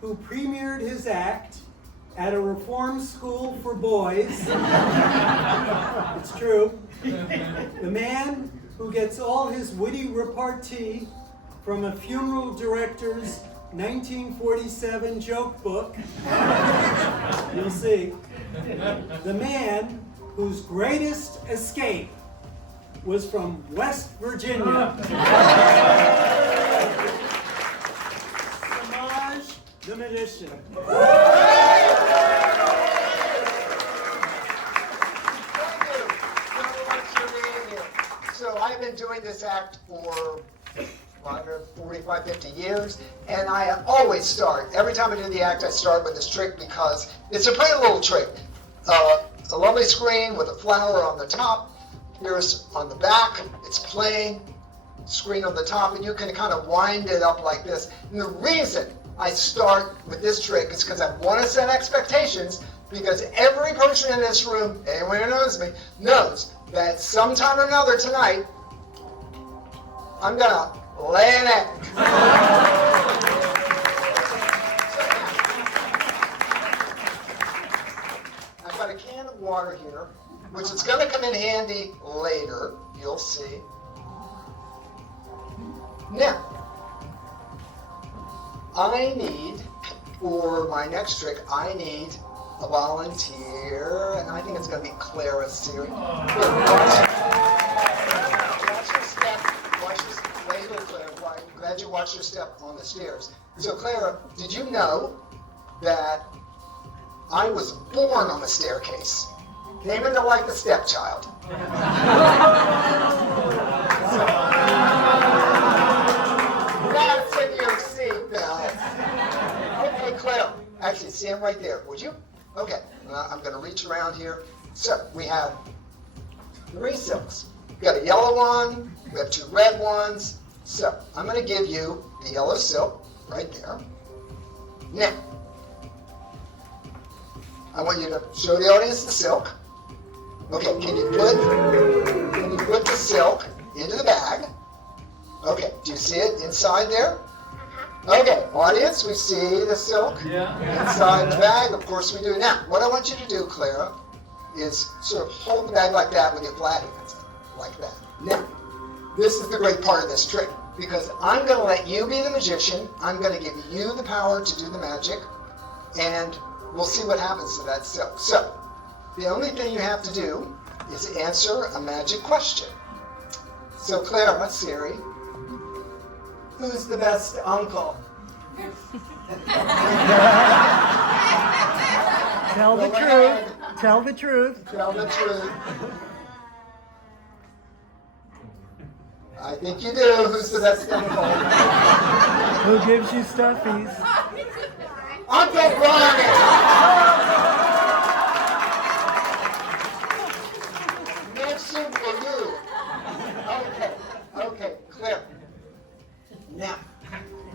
who premiered his act at a reform school for boys. It's true. The man who gets all his witty repartee from a funeral director's 1947 joke book. You'll see. The man whose greatest escape was from West Virginia. Semaj, the magician. So I've been doing this act for 45, 50 years, and I always start, every time I do the act, I start with this trick because it's a pretty little trick. It's a lovely screen with a flower on the top. Here's on the back, it's plain, screen on the top, and you can kind of wind it up like this. And the reason I start with this trick is because I want to set expectations, because every person in this room, anyone who knows me, knows that sometime or another tonight, I'm gonna lay an egg. I've got a can of water here, which is gonna come in handy later, you'll see. Now, I need, for my next trick, I need a volunteer, and I think it's going to be Clara Siri. Watch your step. Wait, Clara. I'm glad you watched your step on the stairs. So, Clara, did you know that I was born on the staircase? Came into life a stepchild. That's in your seatbelt. Okay, Clara. Actually, stand right there, would you? Okay, I'm going to reach around here. So, we have 3 silks. We got a yellow one, we have 2 red ones. So, I'm going to give you the yellow silk right there. Now, I want you to show the audience the silk. Okay, can you put the silk into the bag? Okay, do you see it inside there? Okay, audience, we see the silk inside the bag. Of course we do. Now, what I want you to do, Clara, is sort of hold the bag like that with your flat hands, like that. Now, this is the great part of this trick, because I'm going to let you be the magician. I'm going to give you the power to do the magic, and we'll see what happens to that silk. So, the only thing you have to do is answer a magic question. So, Clara, Siri, who's the best uncle? Tell the truth. Tell the truth. Tell the truth. I think you do. Who's the best uncle? Who gives you stuffies? Uncle Brian! Merci beaucoup. Okay, Claire. Now,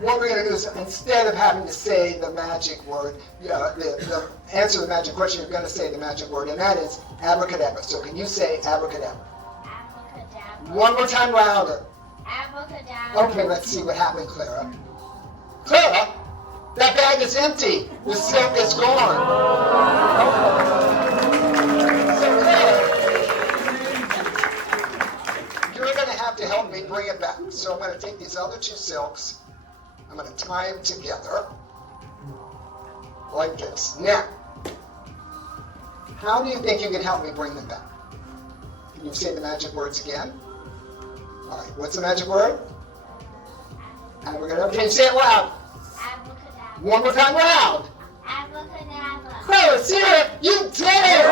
what we're going to do is, instead of having to say the magic word, the answer to the magic question, you're going to say the magic word, and that is abracadabra. So can you say abracadabra? Abracadabra. One more time louder. Abracadabra. Okay, let's see what happened, Clara. Clara, that bag is empty. The silk is gone. So Clara, you're going to have to help me bring it back. So I'm going to take these other 2 silks. I'm going to tie them together like this. Now, how do you think you can help me bring them back? Can you say the magic words again? All right, what's the magic word? Abracadabra. Can you say it loud? Abracadabra. One more time loud. Abracadabra. Clara, see it! You did it!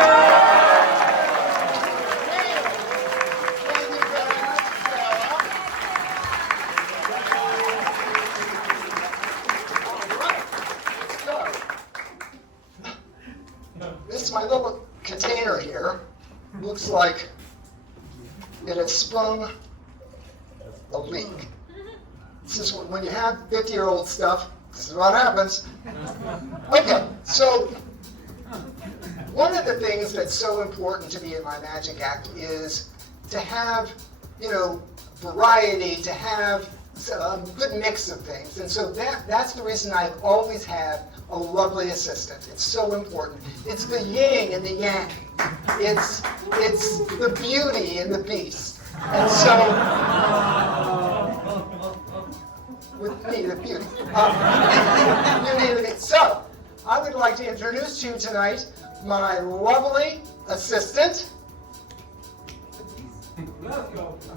Thank you very much, Clara. All right, so, this, my little container here, looks like it has sprung a leak. This is when you have 50-year-old stuff, this is what happens. Okay, so one of the things that's so important to me in my magic act is to have, variety, to have good mix of things. And so that's the reason I've always had a lovely assistant. It's so important. It's the yin and the yang. It's the beauty and the beast. And so, with me, the beauty. Beauty and the beast. So, I would like to introduce to you tonight my lovely assistant.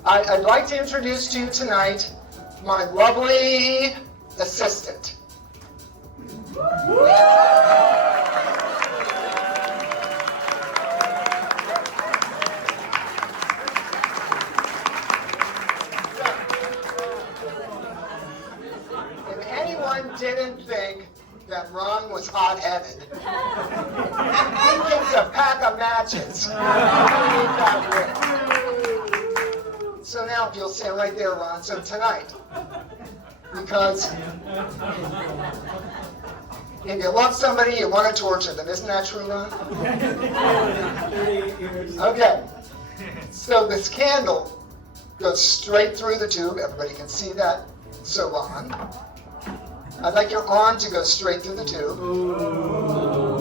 I'd like to introduce to you tonight my lovely assistant. If anyone didn't think that Ron was hot-headed, he needs a pack of matches. So now, if you'll stand right there, Ron, so tonight, because if you love somebody, you want to torture them. Isn't that true, Ron? 38 years. Okay. So this candle goes straight through the tube. Everybody can see that. So, Ron, I'd like your arm to go straight through the tube.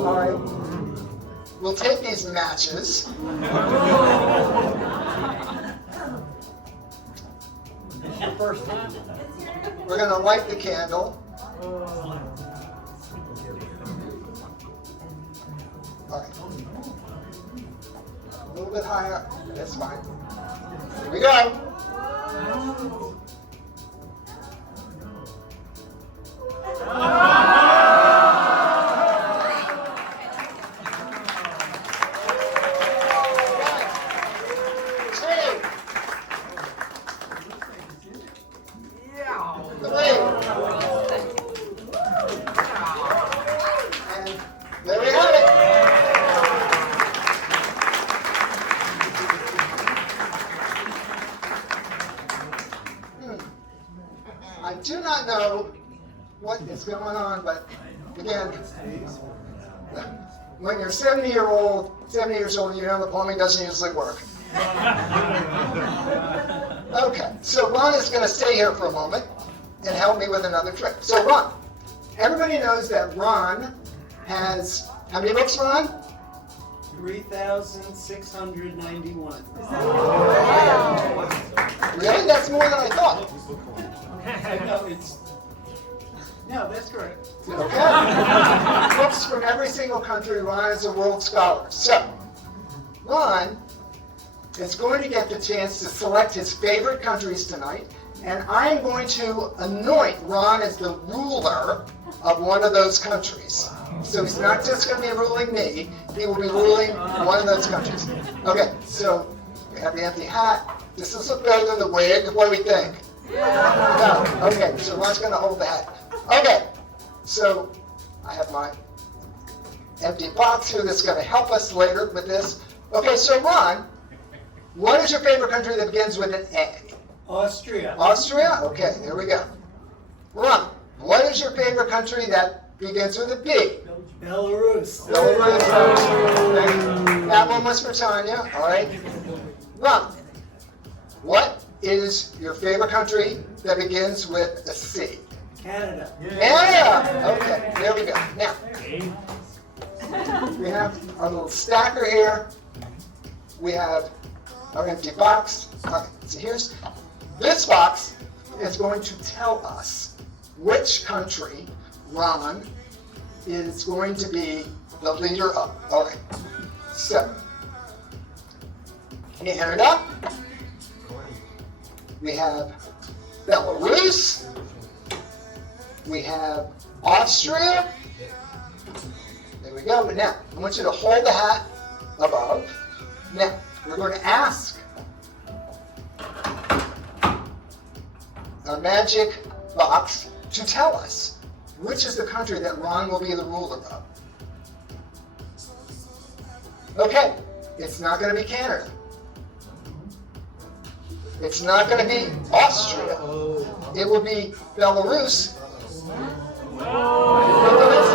All right. We'll take these matches. First time. We're going to light the candle. All right. A little bit higher. That's fine. Here we go. There we have it. I do not know what is going on, but again, when you're 70 years old, you know the plumbing doesn't usually work. Okay, so Ron is going to stay here for a moment and help me with another trick. So Ron, everybody knows that Ron has, how many books, Ron? 3,691. Really? That's more than I thought. No, that's correct. Okay. Books from every single country. Ron is a world scholar. So, Ron is going to get the chance to select his favorite countries tonight, and I'm going to anoint Ron as the ruler of one of those countries. So he's not just going to be ruling me, he will be ruling one of those countries. Okay, so we have the empty hat. Does this look better than the wig? What do we think? No. Okay, so Ron's going to hold the hat. Okay, so I have my empty box here that's going to help us later with this. Okay, so Ron, what is your favorite country that begins with an A? Austria. Austria? Okay, there we go. Ron, what is your favorite country that begins with a B? Belarus. Belarus. That one was for Tanya, all right. Ron, what is your favorite country that begins with a C? Canada. Canada. Okay, there we go. Now, we have our little stacker here. We have our empty box. All right, so here's, this box is going to tell us which country Ron is going to be the leader of. All right, so Canada, we have Belarus, we have Austria. There we go. But now, I want you to hold the hat above. Now, we're going to ask our magic box to tell us which is the country that Ron will be the ruler of. Okay, it's not going to be Canada. It's not going to be Austria. It will be Belarus. Belarus,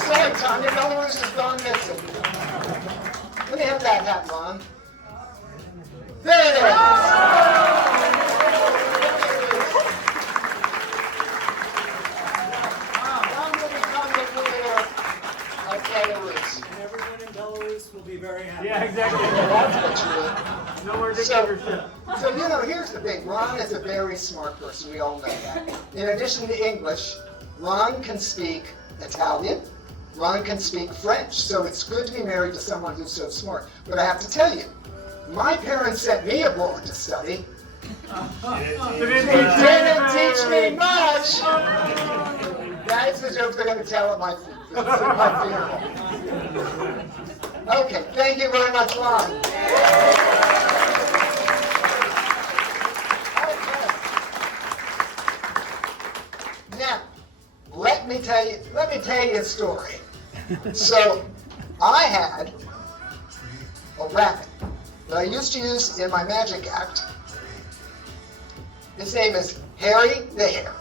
sorry, Tanya, Belarus has gone missing. Let me have that hat, Ron. There it is. Yeah, exactly. That's what you would. No more dictatorship. So, here's the thing. Ron is a very smart person. We all know that. In addition to English, Ron can speak Italian. Ron can speak French. So it's good to be married to someone who's so smart. But I have to tell you, my parents sent me abroad to study. They didn't teach me much. That's the joke they're going to tell at my funeral. Okay, thank you very much, Ron. Okay. Now, let me tell you a story. So, I had a rabbit that I used to use in my magic act. His name is Harry the Hare.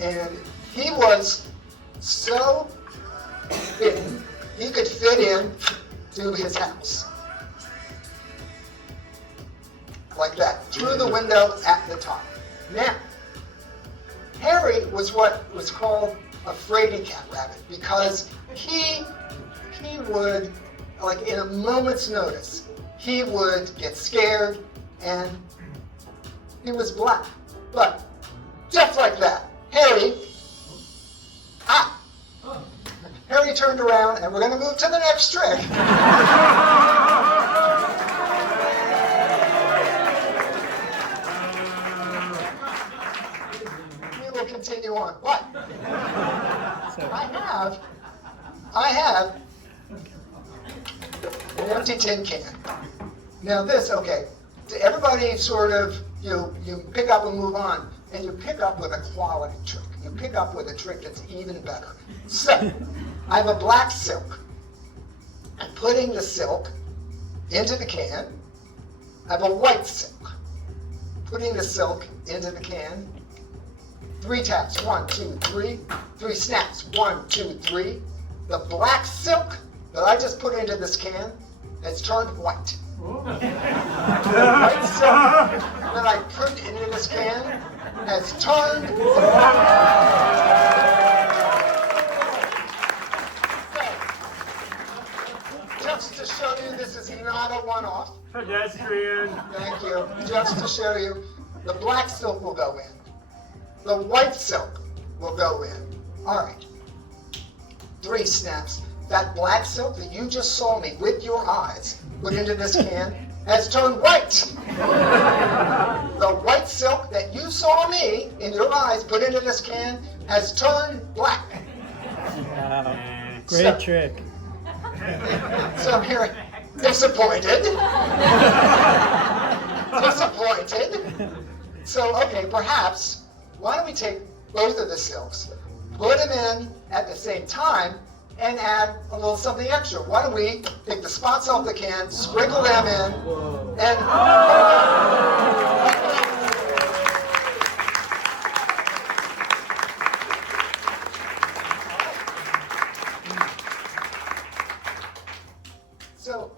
And he was so big, he could fit in to his house. Like that, through the window at the top. Now, Harry was what was called a fraidy cat rabbit because he would, like in a moment's notice, he would get scared and he was black. But just like that, Harry turned around, and we're going to move to the next trick. We will continue on, but I have an empty tin can. Now this, okay, everybody sort of, you pick up and move on, and you pick up with a quality trick. You pick up with a trick that's even better. So, I have a black silk. I'm putting the silk into the can. I have a white silk. Putting the silk into the can. 3 taps, 1, 2, 3. 3 snaps, 1, 2, 3. The black silk that I just put into this can has turned white. The white silk that I put into this can has turned just to show you this is not a one-off. Pedestrian. Thank you. Just to show you, the black silk will go in. The white silk will go in. All right. 3 snaps. That black silk that you just saw me with your eyes put into this can has turned white. The white silk that you saw me in your eyes put into this can has turned black. Wow. Great trick. So I'm here, disappointed. Disappointed. So, okay, perhaps, why don't we take both of the silks, put them in at the same time, and add a little something extra. Why don't we take the spots off the can, sprinkle them in, and so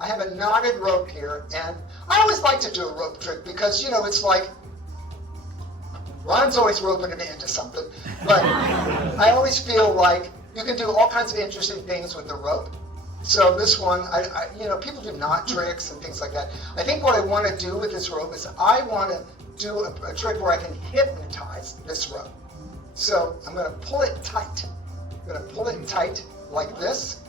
I have a knotted rope here, and I always like to do a rope trick because, it's like, Ron's always roping me into something, but I always feel like you can do all kinds of interesting things with the rope. So this one, people do knot tricks and things like that. I think what I want to do with this rope is I want to do a trick where I can hypnotize this rope. So I'm going to pull it tight. I'm going to pull it tight like this.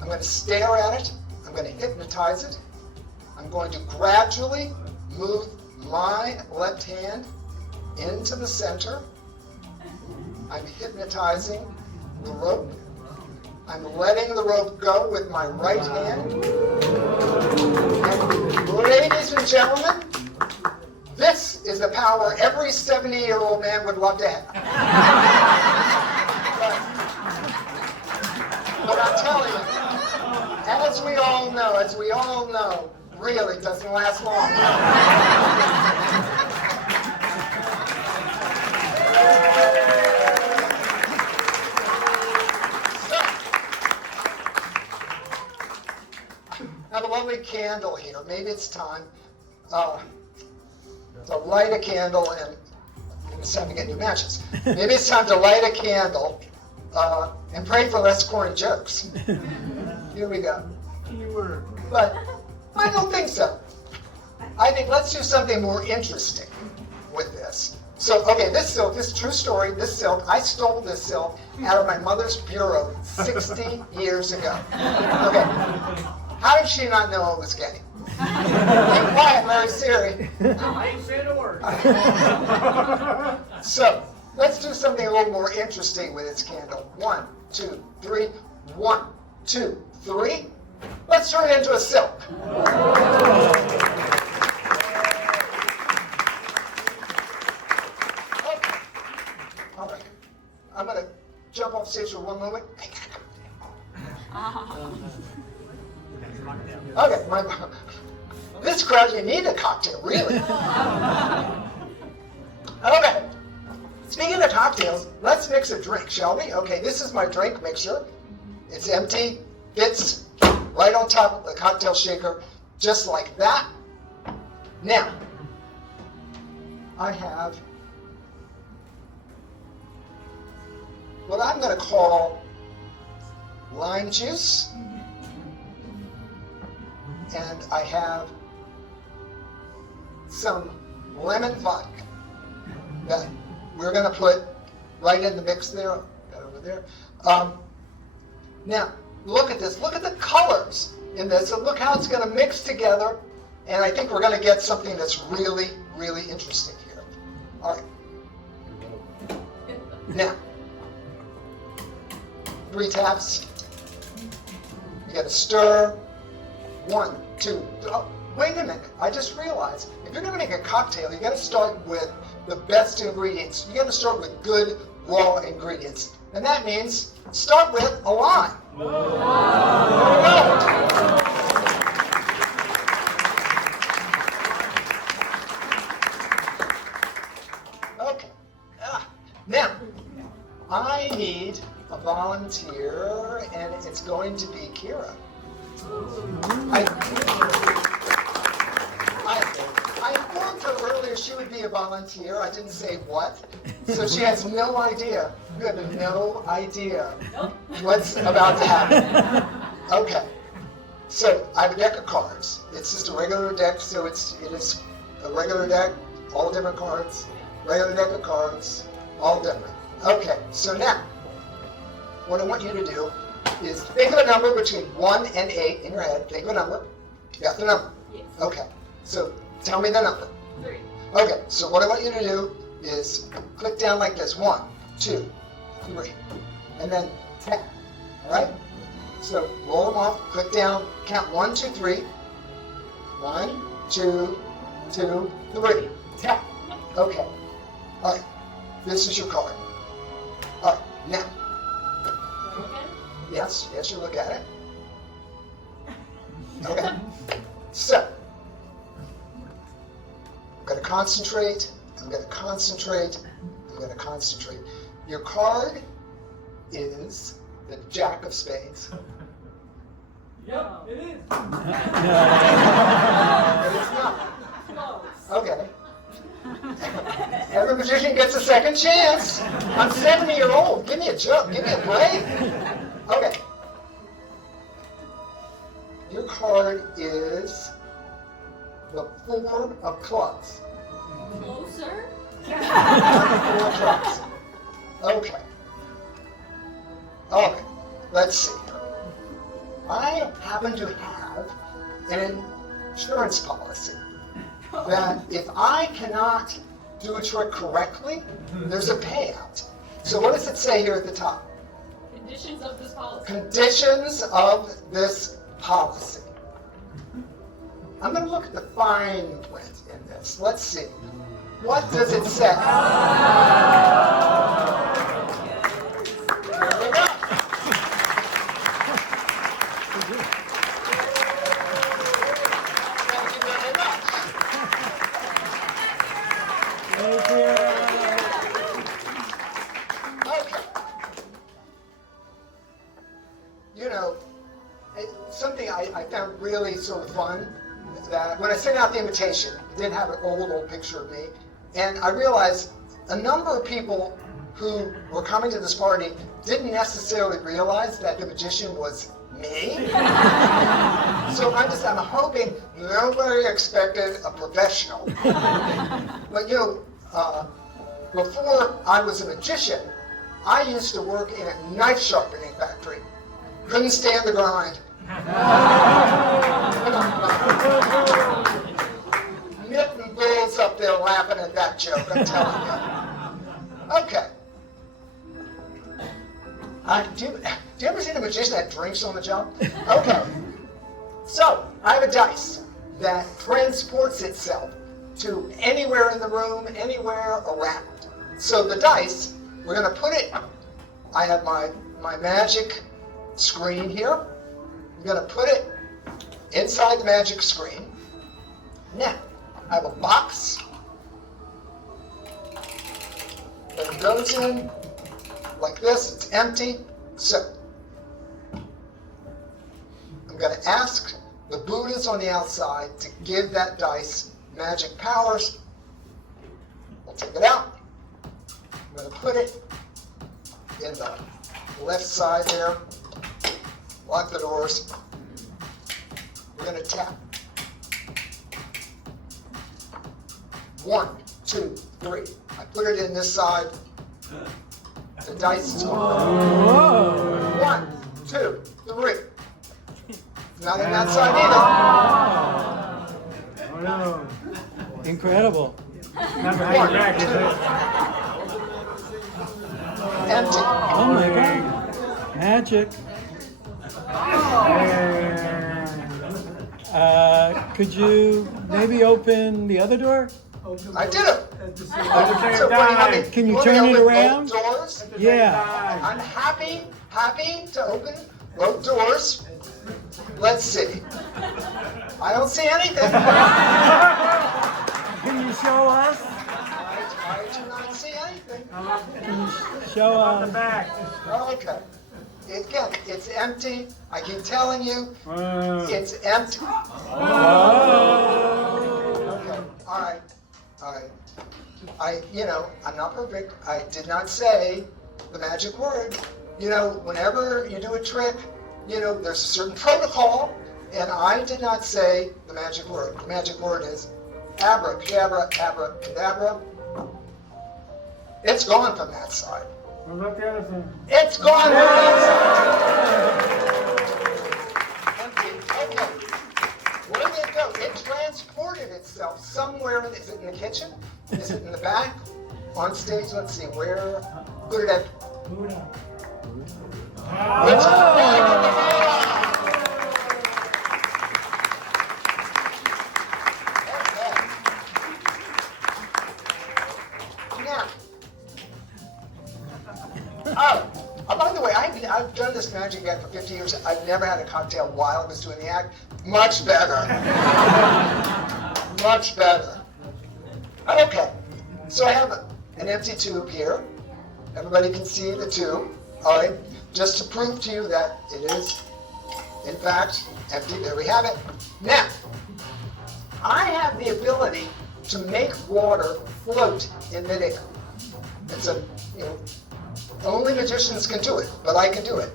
I'm going to stare at it. I'm going to hypnotize it. I'm going to gradually move my left hand into the center. I'm hypnotizing the rope. I'm letting the rope go with my right hand. And ladies and gentlemen, this is the power every 70-year-old man would love to have. But I'm telling you, as we all know, really doesn't last long. I have a lovely candle here. Maybe it's time to light a candle, and it's time to get new matches. Maybe it's time to light a candle and pray for less corny jokes. Here we go. Teamwork. But I don't think so. I think let's do something more interesting with this. So, okay, this silk, this is a true story, this silk, I stole this silk out of my mother's bureau 60 years ago. Okay, how did she not know it was gay? Be quiet, Mary Siri. I ain't saying a word. So, let's do something a little more interesting with its candle. 1, 2, 3, 1, 2, 3. Let's turn it into a silk. Okay. All right. I'm going to jump off stage for one moment. Okay, this crowd, you need a cocktail, really. Okay. Speaking of cocktails, let's mix a drink, shall we? Okay, this is my drink mixer. It's empty, fits right on top of the cocktail shaker, just like that. Now, I have what I'm going to call lime juice, and I have some lemon vodka that we're going to put right in the mix there, right over there. Now, look at this. Look at the colors in this, and look how it's going to mix together. And I think we're going to get something that's really, really interesting here. All right. Now, 3 taps. You got to stir. 1, 2, 3. Oh, wait a minute. I just realized if you're going to make a cocktail, you got to start with the best ingredients. You got to start with good raw ingredients, and that means start with a lime. There we go. Okay. Now, I need a volunteer, and it's going to be Kira. I informed her earlier she would be a volunteer. I didn't say what. So she has no idea. You have no idea what's about to happen. Okay. So I have a deck of cards. It's just a regular deck, so it is a regular deck, all different cards. Regular deck of cards, all different. Okay, so now, what I want you to do is think of a number between 1 and 8 in your head. Think of a number. You got the number? Yes. Okay, so tell me the number. 3. Okay, so what I want you to do is click down like this. 1, 2, 3, and then tap. All right? So roll them off, click down, count 1, 2, 3. 1, 2, 2, 3. Tap. Okay. All right, this is your card. All right, now. Yes, you look at it. Okay. So, I'm going to concentrate. I'm going to concentrate. I'm going to concentrate. Your card is the Jack of Spades. Yep, it is. But it's not. Okay. Every magician gets a second chance. I'm 70-year-old. Give me a joke. Give me a break. Okay. Your card is the 4 of clubs. Closer? 4 of clubs. Okay. Okay. Let's see. I happen to have an insurance policy that if I cannot do a trick correctly, there's a payout. So what does it say here at the top? Conditions of this policy. Conditions of this policy. I'm going to look at the fine print in this. Let's see. What does it say? There we go. Thank you very much. Okay. You know, something I found really sort of fun, that when I sent out the invitation, it did have an old picture of me, and I realized a number of people who were coming to this party didn't necessarily realize that the magician was me. So I'm hoping nobody expected a professional. But before I was a magician, I used to work in a knife sharpening factory. Couldn't stand the grind. Nip and Bull's up there laughing at that joke, I'm telling you. Okay. Do you ever see a magician that drinks on the job? Okay. So, I have a dice that transports itself to anywhere in the room, anywhere around. So the dice, we're going to put it, I have my magic screen here. I'm going to put it inside the magic screen. Now, I have a box that goes in like this. It's empty. So, I'm going to ask the Buddhas on the outside to give that dice magic powers. I'll take it out. I'm going to put it in the left side there. Lock the doors. We're going to tap. 1, 2, 3. I put it in this side. The dice is going. 1, 2, 3. Not in that side either. Oh no. Incredible. Never had your back, is it? Empty. Oh my God. Magic. Could you maybe open the other door? I did it. So Can you turn it around? Doors? Yeah. I'm happy to open both doors. Let's see. I don't see anything. Can you show us? I do not see anything. Can you show us? back. Okay. Again, it's empty. I keep telling you, it's empty. Oh. Okay. All right. I'm not perfect. I did not say the magic word. Whenever you do a trick, there's a certain protocol, and I did not say the magic word. The magic word is abracadabra, abracadabra. It's gone from that side. What about the other thing? It's gone from that side. Empty. Okay. Where did it go? It transported itself somewhere. Is it in the kitchen? Is it in the back? On stage? Let's see. Where did it? It's back in the by the way, I've done this magic act for 50 years. I've never had a cocktail while I was doing the act. Much better. Much better. Okay, so I have an empty tube here. Everybody can see the tube. All right, just to prove to you that it is, in fact, empty. There we have it. Now, I have the ability to make water float in midair. It's only magicians can do it, but I can do it.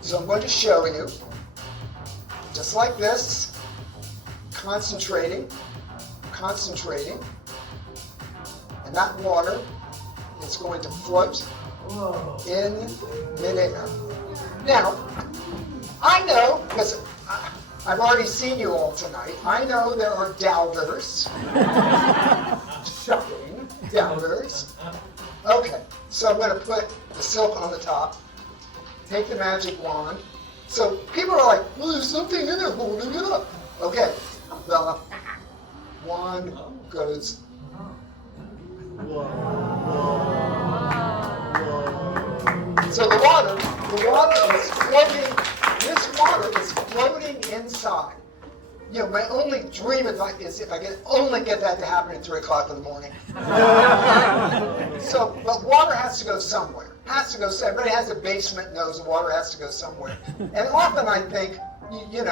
So I'm going to show you, just like this, concentrating, and that water is going to float in midair. Now, I know, because I've already seen you all tonight, I know there are doubters. Shocking, doubters. Okay, so I'm going to put the silk on the top, take the magic wand. So people are like, well, there's something in there holding it up. Okay, the wand goes, so the water is floating, this water is floating inside. My only dream is if I could only get that to happen at 3 o'clock in the morning. But water has to go somewhere. Everybody has a basement, knows the water has to go somewhere. And often I think, if you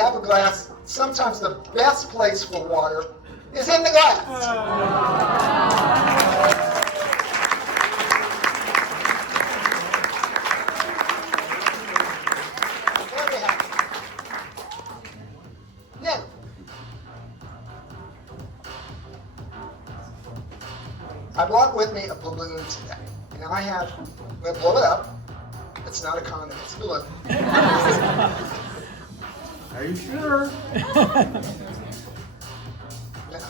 have a glass, sometimes the best place for water is in the glass. brought with me a balloon today. And I'm going to blow it up. It's not a condom, it's a balloon. Are you sure? I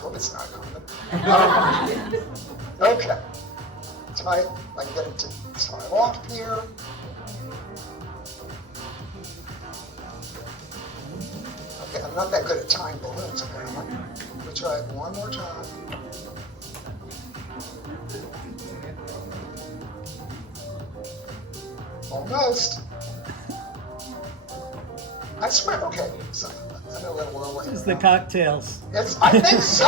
hope it's not a condom. Okay. Tie, I can get it to tie off here. Okay, I'm not that good at tying balloons apparently. We'll try it one more time. Almost. I swear, okay, so I'm a little lower. It's the cocktails. I think so.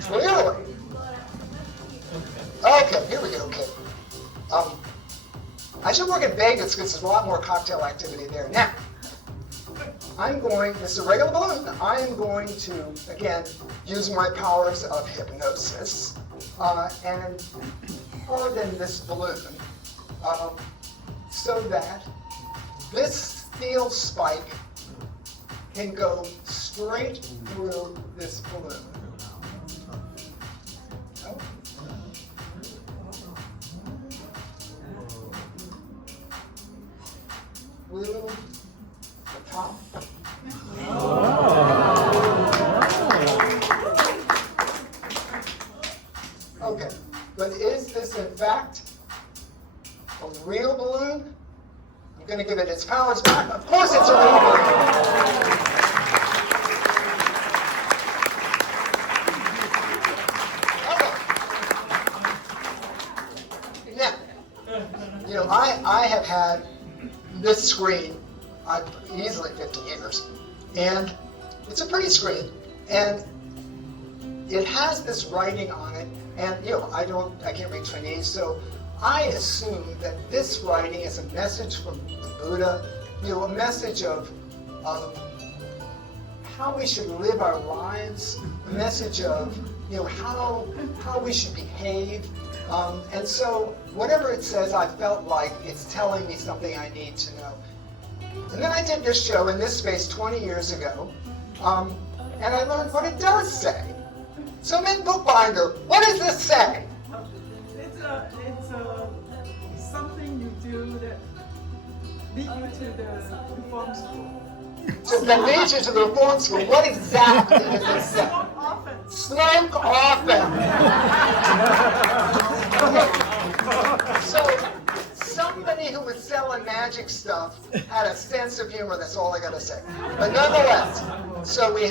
Clearly. Okay, here we go. Okay. I should work in Vegas because there's a lot more cocktail activity there. Now, this is a regular balloon. I am going to, again, use my powers of hypnosis and harden this balloon so that this steel spike can go straight through this balloon. Through the top. Okay, but is this in fact a real balloon? I'm going to give it its powers back. Of course it's a real balloon. Okay. Now, you know, I have had this screen easily 50 years, and it's a pretty screen, and it has this writing on it, and you know, I can't read Chinese, so I assume that this writing is a message from the Buddha, you know, a message of how we should live our lives, a message of, you know, how we should behave. And so whatever it says, I felt like it's telling me something I need to know. And then I did this show in this space 20 years ago, and I learned what it does say. So I'm in Bookbinder. What does this say? It's something you do that lead you to the reform school. That leads you to the reform school. What exactly does it say? Smoke often. Smoke often. So somebody who was selling magic stuff had a sense of humor. That's all I gotta say. But nonetheless, so we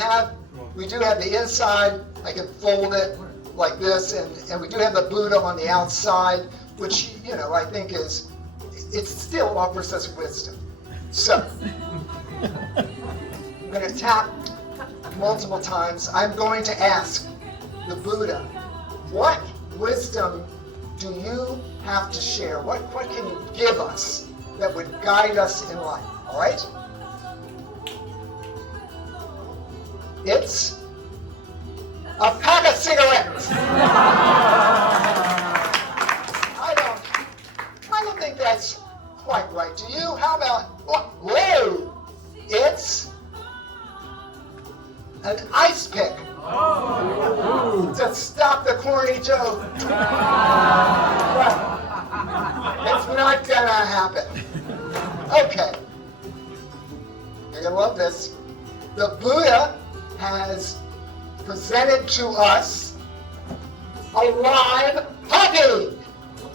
do have the inside. I can fold it like this, and we do have the Buddha on the outside, which, you know, I think it still offers us wisdom. So I'm going to tap multiple times. I'm going to ask the Buddha, what wisdom do you have to share? What can you give us that would guide us in life? All right? It's a pack of cigarettes. I don't think that's quite right. Do you? How about, whoa, it's an ice pick. To stop the corny joke. It's not gonna happen. Okay. You're gonna love this. The Buddha has presented to us a live puppy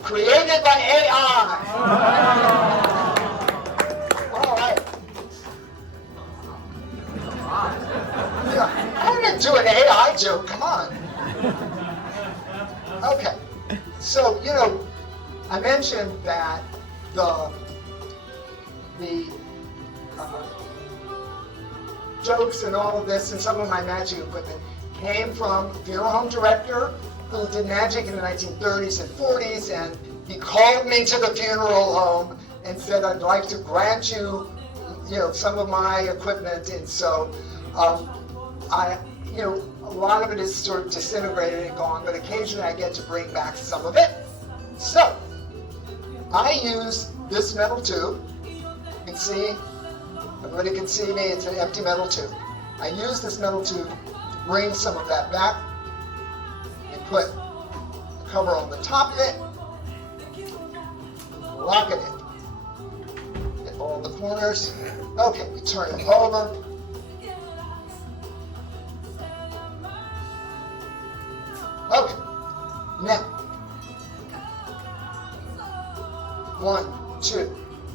created by AI. All right. I'm gonna do an AI joke. Come on. Okay. So, you know, I mentioned that the jokes and all of this and some of my magic equipment came from a funeral home director who did magic in the 1930s and 40s, and he called me to the funeral home and said, I'd like to grant you, you know, some of my equipment. And so you know, a lot of it is sort of disintegrated and gone, but occasionally I get to bring back some of it. So I use this metal tube. You can see, everybody can see me, it's an empty metal tube. I use this metal tube to bring some of that back. You put the cover on the top of it, lock it in. Get all the corners. Okay, we turn it over. Okay, now, 1, 2,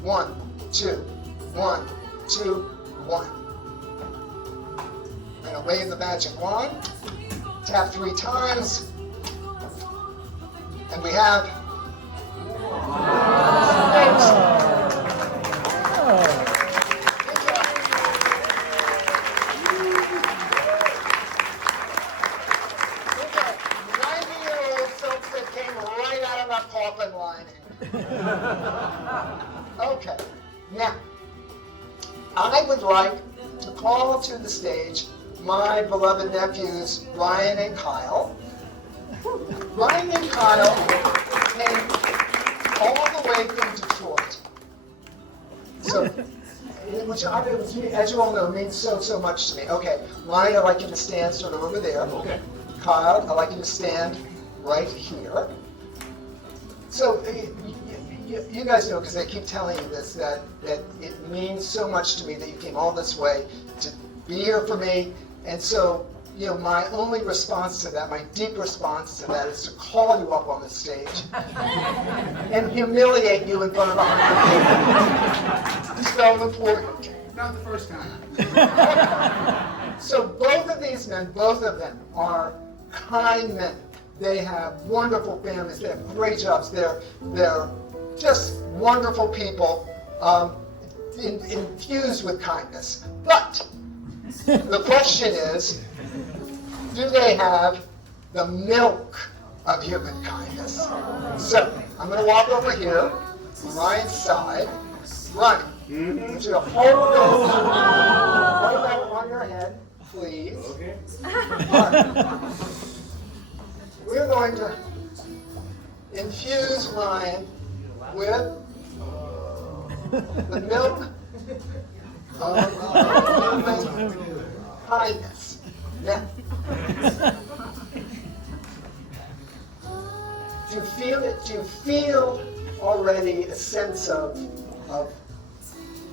1, 2, 1, 2, 1. I'm going to wave the magic wand, tap 3 times, and we have okay, now, I would like to call to the stage my beloved nephews, Ryan and Kyle. Ryan and Kyle came all the way from Detroit. So, which, as you all know, means so much to me. Okay, Ryan, I'd like you to stand sort of over there. Okay. Kyle, I'd like you to stand right here. So, you guys know, because I keep telling you this, that it means so much to me that you came all this way to be here for me. And so, my only response to that, my deep response to that, is to call you up on the stage and humiliate you in front of 100 people. It's so important. Not the first time. So both of these men, both of them, are kind men. They have wonderful families. They have great jobs. They're just wonderful people, infused with kindness. But the question is, do they have the milk of human kindness? So I'm going to walk over here on Ryan's side. Ryan, I want you to hold that on your head, please. Okay. All right. We're going to infuse Ryan with the milk of human kindness. Now, do you feel it? Do you feel already a sense of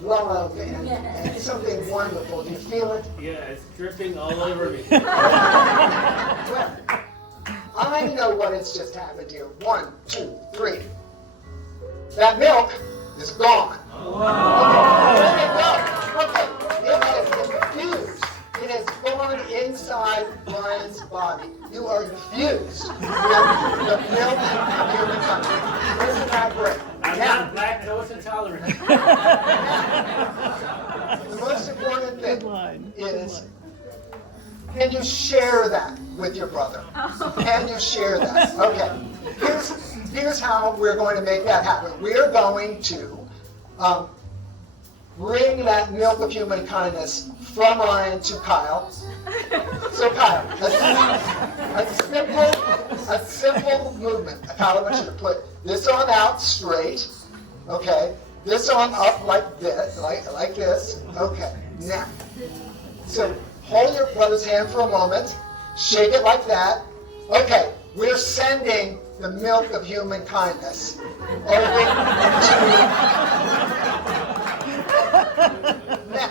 love and something wonderful? Do you feel it? Yeah, it's dripping all over me. Well, I know what has just happened here. 1, 2, 3. That milk is gone. Okay, it is infused. It has gone inside Ryan's body. You are infused with the milk of human kindness. Isn't that great? I'm Now, not lactose intolerant. the most important thing line. is, can you share that with your brother? Can you share that? Okay. Here's how we're going to make that happen. We're going to bring that milk of human kindness from Ryan to Kyle. So Kyle, a simple movement. Kyle, I want you to put this on out straight. Okay. This on up like this, like this. Okay. Now, so hold your brother's hand for a moment. Shake it like that. Okay. We're sending the milk of human kindness over to now.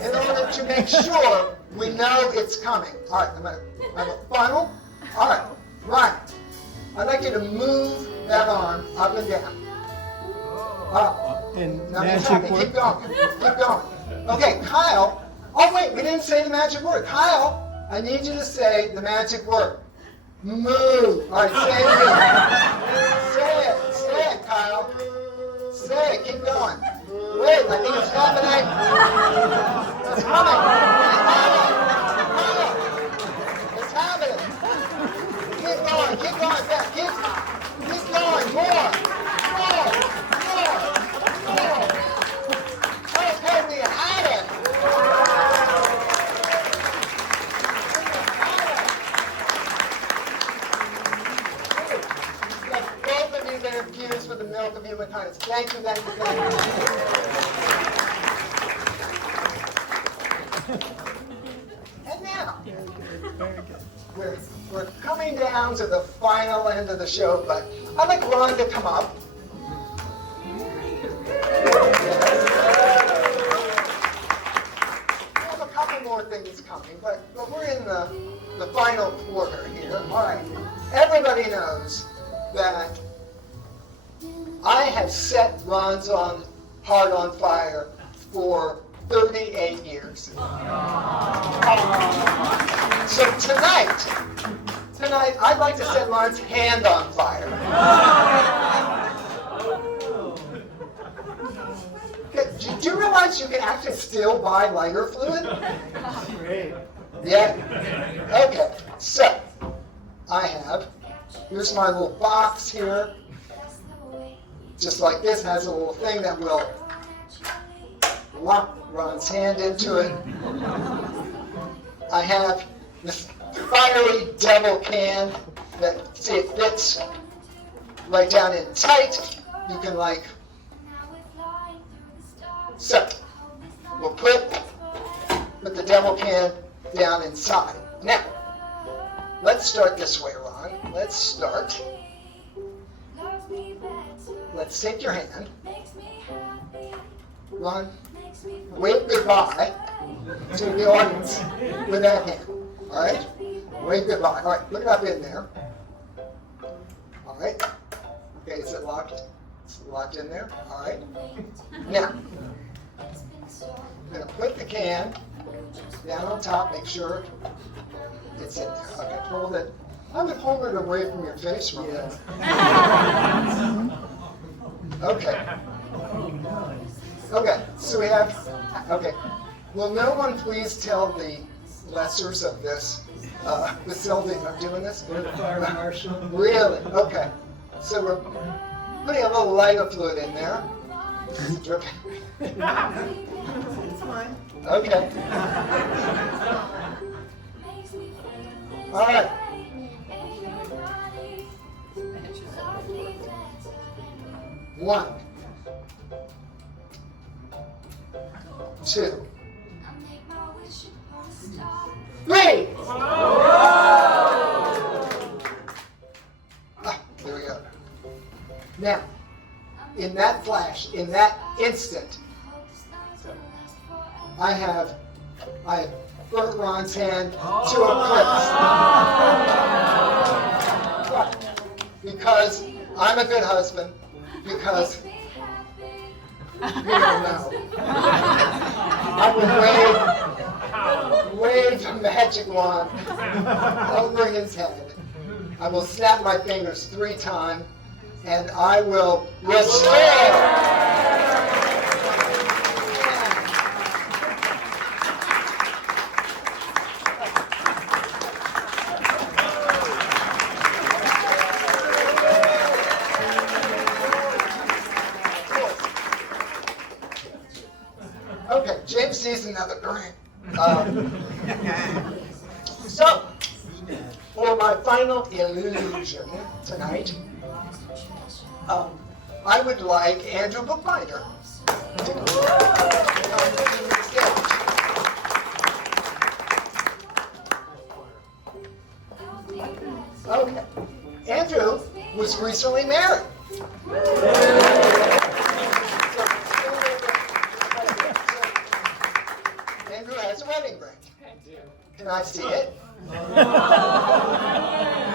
In order to make sure we know it's coming. All right, I'm going to have a funnel. All right, Ryan, I'd like you to move that arm up and down. And Now be magic happy. word. Keep going. Keep going. Okay, Kyle. Oh wait, we didn't say the magic word. Kyle, I need you to say the magic word. Move. All right, say it. Say it. Say it, Kyle. Say it. Keep going. Wait, I think it's happening. It's coming. It's happening. Keep going. Keep going. Keep going. More. Okay, we had it. Both of you that are infused with the milk of human kindness. Thank you, thank you, thank you. And now, Very good. we're coming down to the final end of the show, but I'd like Ron to come up. We have a couple more things coming, but we're in the final quarter here. All right. Everybody knows that I have set Ron's heart on fire for 38 years. So tonight, I'd like to set Ron's hand on fire. Okay, do you realize you can actually still buy lighter fluid? Great. Yeah? Okay, so here's my little box here. Just like this, has a little thing that will lock Ron's hand into it. I have this fiery devil can that, see, it fits right down in tight. You can so we'll put the devil can down inside. Now, let's start this way, Ron. Let's start. Let's take your hand. Ron, wave goodbye to the audience with that hand. All right? Wave goodbye. All right, look it up in there. All right. Okay, is it locked? It's locked in there. All right. Now, I'm going to put the can down on top, make sure it's in there. Okay, hold it. I would hold it away from your face, Ron. Okay. Okay, so we have, okay. Will no one please tell the lessers of this facility I'm doing this? We're the fire marshal. Really? Okay. So we're putting a little lighter fluid in there. It's fine. Okay. All right. One. 2. 3. There we go. Now, in that flash, in that instant, I have burnt Ron's hand to a crisp. Because I'm a good husband, because you don't know. I will wave the magic wand over his head. I will snap my fingers 3 times, and I will restore. Okay, James sees another drink. So, for my final illusion tonight, I would like Andrew Bookbinder to come to the stage. Okay, Andrew was recently married. Andrew has a wedding ring. Can I see it?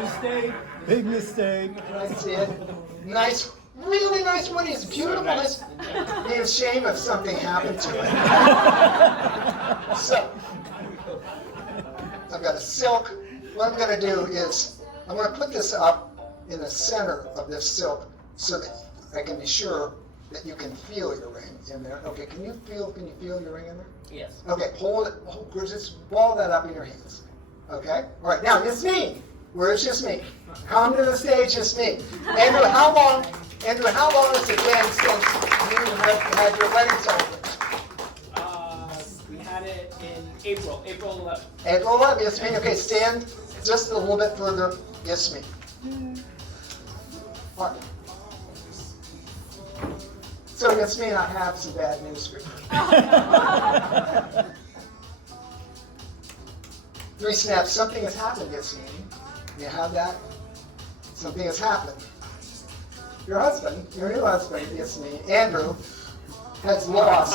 Mistake. Big mistake. Can I see it? Nice, really nice wood. It's beautiful. It's be a shame if something happened to it. So, I've got a silk. What I'm going to do is, I'm going to put this up in the center of this silk so that I can be sure that you can feel your ring in there. Okay, can you feel your ring in there? Yes. Okay, hold it, just ball that up in your hands. Okay? All right, now Yasmin. Where's Yasmin? Come to the stage, Yasmin. Andrew, how long has it been since you have had your wedding celebration? We had it in April 11th. April 11th, Yasmin. Okay, stand just a little bit further, Yasmin. All right. So Yasmin, I have some bad news for you. 3 snaps. Something has happened, Yasmin. You have that? Something has happened. Your husband, your new husband, Yasmin, Andrew, has lost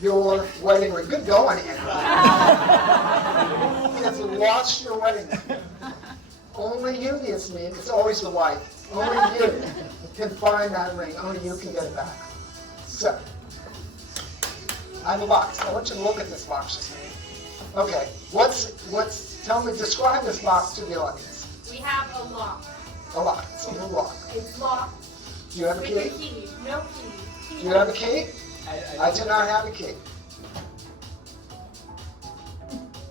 your wedding ring. Good going, Andrew. He has lost your wedding ring. Only you, Yasmin, it's always the wife. Only you can find that ring. Only you can get it back. So, I have a box. I want you to look at this box, Yasmin. Okay, tell me, describe this box to the audience. We have a lock. A lock. It's a little lock. It's locked. Do you have a With key? a key. No key. Do you have a key? I do not have a key.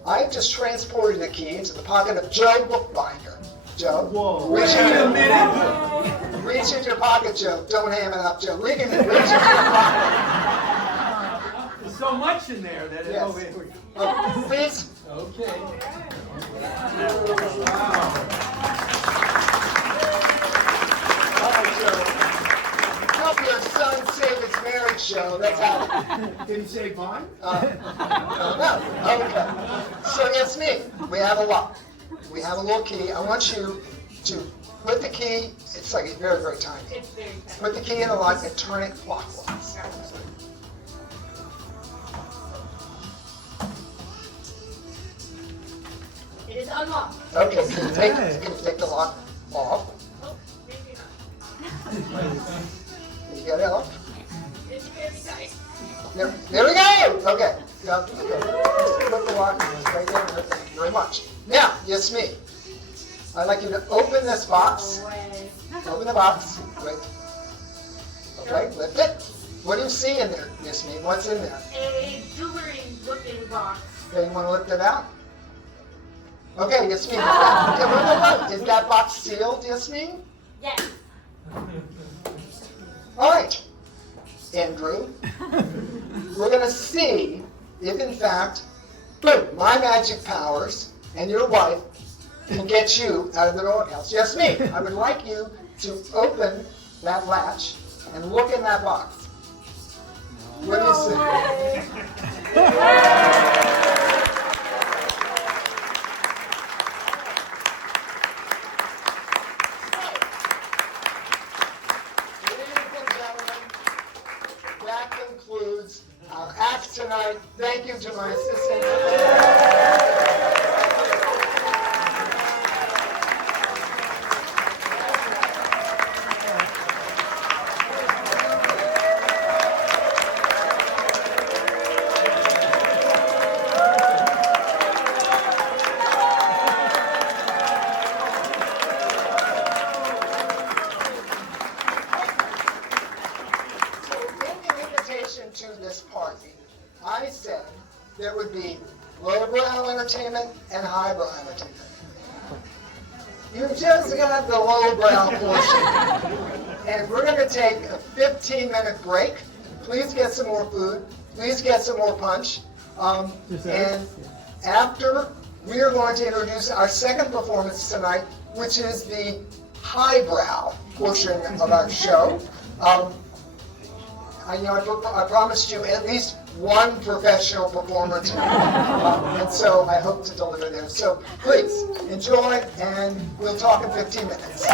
I have just transported the key into the pocket of Joe Bookbinder. Joe, Whoa. reach Wait into a minute. reach into your pocket, Joe. Don't ham it up, Joe. Reach into your pocket. There's so much in there that Yes. Please. Okay. All right, Joe. Help your son save his marriage, Joe. That's how. Did he say fine? No. Okay. So Yasmin, we have a lock. We have a little key. I want you to put the key. It's like very, very tiny. It's very tight. Put the key in the lock and turn it clockwise. It is unlocked. Okay. Can you take the lock off? Oh, maybe not. Can you get it off? It's very tight. There we go. Okay. Yeah, okay. Put the lock right there. Thank you very much. Now, Yasmin, I'd like you to open this box. No way. Open the box. Right. Okay, lift it. What do you see in there, Yasmin? What's in there? A jewelry-looking box. Okay, you want to lift it out? Okay, Yasmin, is that box sealed, Yasmin? Yes. All right, Andrew. We're going to see if, in fact, boom, my magic powers and your wife can get you out of the doghouse. Yasmin, I would like you to open that latch and look in that box. What do you see? Ladies and gentlemen, that concludes our act tonight. Thank you to my assistant. To this party, I said there would be lowbrow entertainment and highbrow entertainment. You just got the lowbrow portion. And we're going to take a 15-minute break. Please get some more food. Please get some more punch. And after, we are going to introduce our second performance tonight, which is the highbrow portion of our show. I promised you at least one professional performer tonight, and so I hope to deliver there. So please enjoy, and we'll talk in 15 minutes.